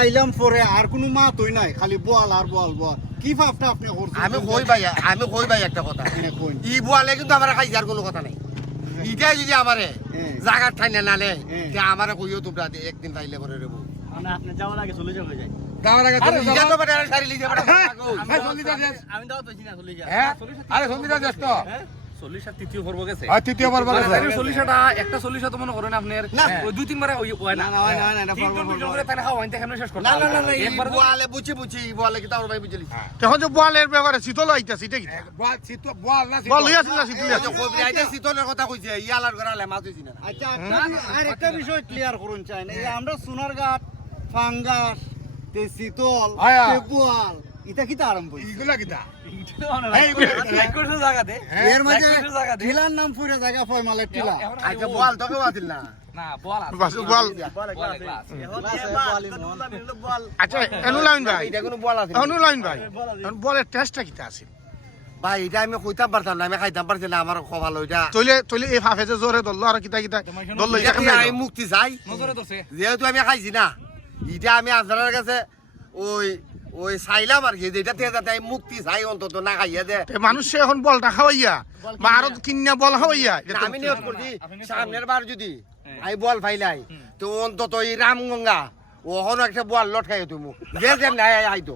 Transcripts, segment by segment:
আইলাম পরে আর কোনো মা তুই নাই খালি বল আর বল বল কি ভাবটা আপনি করছেন আমি কই ভাই একটা কথা ই বলে কিন্তু আমার খাইজার কোনো কথা নাই ইটাই যদি আমারে জায়গার ঠাই না নালে আমারে কইও তোমরা একদিন পাইলে করে রেবো মানে আপনি যাওয়ার আগে চলে যাবে যাই যাওয়ার আগে ইটা তো বেটা সারি লিজে বেটা আমি দাও তো চিনা চলে যা হ্যাঁ আরে সন্ধিতা জ্যেষ্ঠ 40 আর তৃতীয় পর্ব গেছে আর তৃতীয় পর্ব গেছে 40টা একটা 40 তো মনে করেন আপনার ওই দুই তিনবার হয় না না করে তাহলে খাওয়া আনতে কেন শেষ করতে না একবার বলে বুঝি বলে কি তার ভাই বুঝলি তখন যে বলের ব্যাপারে শীতল আইতাছে এটা কি বল শীত বল না বল হইয়াছিল না শীতল কবি আইতে শীতলের কথা কইছে ইয়ালার ঘরালে মাছ হইছি না আচ্ছা আর একটা বিষয় ক্লিয়ার করুন চাই না এই আমরা সোনারঘাট ফাঙ্গাস তে শীতল আয়া। তে বোয়াল এটা কি আরম্ভ হইছে ইগুলা কিটা লাইক করতে জায়গাতে এর মাঝে জায়গাতে টিলার নাম পুরো জায়গা ফয় মালে টিলা আচ্ছা বল তোকে বাতিল না না বল আছে বাস বল বল আচ্ছা অনুলাইন ভাই এটা কোনো বল আছে অনুলাইন ভাই এখন বলের টেস্টটা কিটা আছে ভাই এটা আমি কইতাম পারতাম না আমি খাইতাম পারছি না আমার খবর ওইটা তইলে এই ফাফে যে জোরে ধরলো আর কিটা কিটা ধরলো এটা আমি কেমনে মুক্তি চাই নজরে ধরছে যেহেতু আমি খাইছি না এটা আমি আপনার কাছে ওই ওই চাইলাম আর কি যেটা থেকে যাতে আমি মুক্তি চাই অন্তত না খাইয়া দে মানুষ এখন বলটা খাওয়াইয়া বা আরো কিন্না বল খাওয়াইয়া না, আমি নিয়ত করছি সামনের বার যদি আমি বল ফাইলাই তো অন্তত এই রামগঙ্গা ওখানে একটা বল লটকাই তুমি যে যে নাই আইতো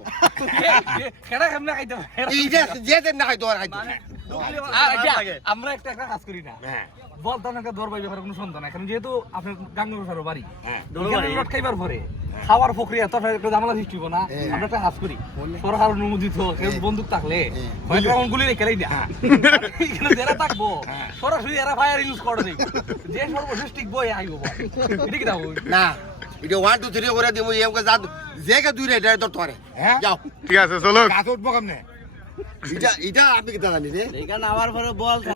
খেড়া কেমনে খাইতে পারে এই যে যে না খাইতো আর খাইতো আমরা একটা কাজ করি না বলতাম একটা দরবার ব্যাপারে কোনো সন্দেহ নাই কারণ যেহেতু আপনার গাঙ্গের বাড়ি লট খাইবার পরে খাওয়ার প্রক্রিয়া তো একটা জামালা সৃষ্টি হবো না আমরা একটা কাজ করি সরকার অনুমোদিত বন্দুক থাকলে হয়তো গুলি রেখে না এখানে যারা থাকবো সরাসরি এরা ফায়ার ইউজ করে দেই যে সর্বশেষ টিকবো আইব এটা কি দাও না এটা 1 2 3 করে দিমু এমকে যা যে কে দুই রে এটা তো তোরে যাও ঠিক আছে চলো কাজ উঠবো কেমনে এটা আমি কি জানি রে এখানে আবার পরে বল